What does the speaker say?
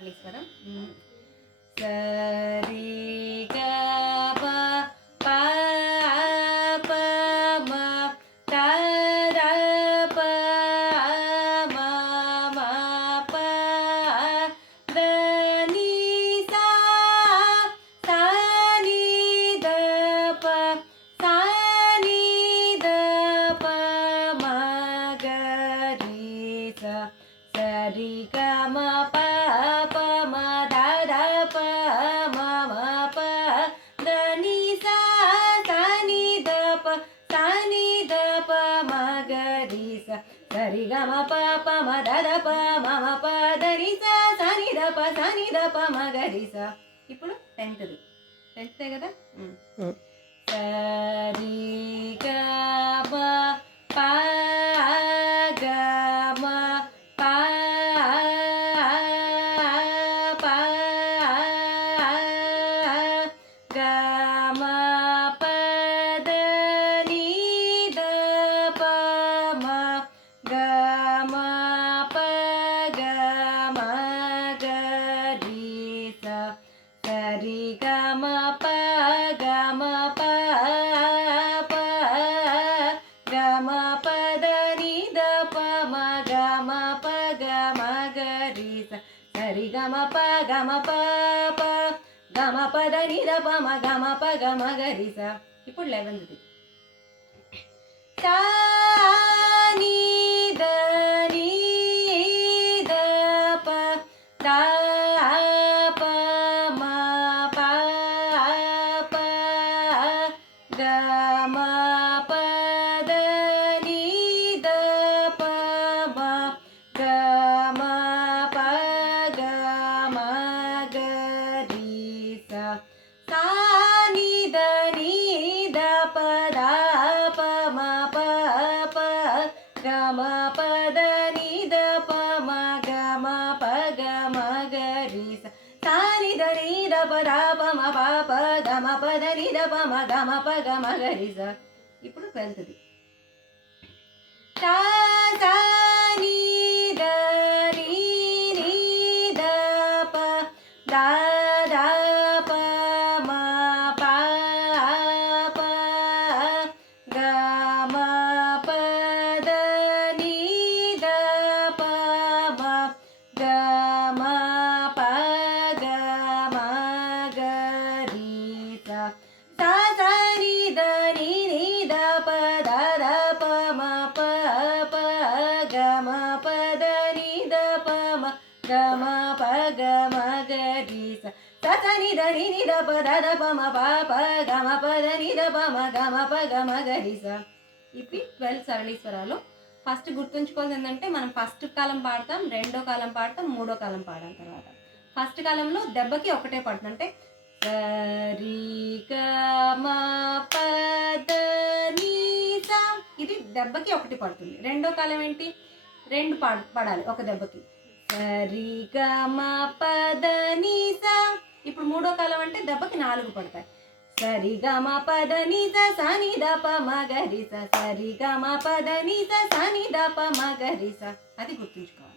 సరళీశ్వరం. సరి గ ప ప ప మ త ర ప మ మ ప ద ని సా సా ని ద ప సా ని ద ప మ గ రి స సరి గ మ ప ప మ ద ద ప మ మ ప ద ని సా సా ని ద ప సా ని ద ప మ గ రి స సరి గ మ ప ప మ ద ద ప మ మ ప ద ని సా సా ని ద ప సా ని ద ప మ గ రి స. ఇప్పుడు 10th కదా. సరి గ మ ప గ మ ప ప గ మ ప ద ని ద ప మ గ మ ప గ మ గ రి స సరి గ మ ప గ మ ప ప గ మ ప ద ని ద ప మ గ మ ప గ మ గ రి స సరి గ మ ప గ మ ప ప గ మ ప ద ని ద ప మ గ మ ప గ మ గ రి స. ఇప్పుడు 11th సా ని ద ని ద ప ద ప మ ప ప గ మ ప ద ని ద ప మ గ మ ప గ మ గ రి స సా ని ద ని ద ప ద ప మ ప ప గ మ ప ద ని ద ప మ గ మ ప గ మ గ రి స సా ని ద ని ద ప ద ప మ ప ప గ మ ప ద ని ద ప మ గ మ ప గ మ గ రి స. ఇప్పుడు 12th సా సా ని ద ని ని ద ప ద ద ప మ ప ప గ మ ప ద ని ద ప మ గ మ ప గ మ గ రి స సా సా ని ద ని ని ద ప ద ద ప మ ప ప గ మ ప ద ని ద ప మ గ మ ప గ మ గ రి స సా సా ని ద ని ని ద ప ద ద ప మ ప ప గ మ ప ద ని ద ప మ గ మ ప గ మ గ రి స. ఇవి 12 సరళీస్వరాలు. ఫస్ట్ గుర్తుంచుకోవాల్సింది ఏంటంటే మనం ఫస్ట్ కాలం పాడతాం, రెండో కాలం పాడతాం, మూడో కాలం పాడాలి. తర్వాత ఫస్ట్ కాలంలో దెబ్బకి ఒకటే పడుతుంది, అంటే సరి గ మ ప ద ని స, ఇది దెబ్బకి ఒకటి పడుతుంది. రెండో కాలం ఏంటి, రెండు పడాలి ఒక దెబ్బకి, సరి గ మ ప ద ని స. ఇప్పుడు మూడో కాలం అంటే దెబ్బకి 4 పడతాయి. సరి గ మ ప ద ని స సా ని ద ప మ గ రి స సరి గ మ ప ద ని స సా ని ద ప మ గ రి స. అది గుర్తుంచుకోవాలి.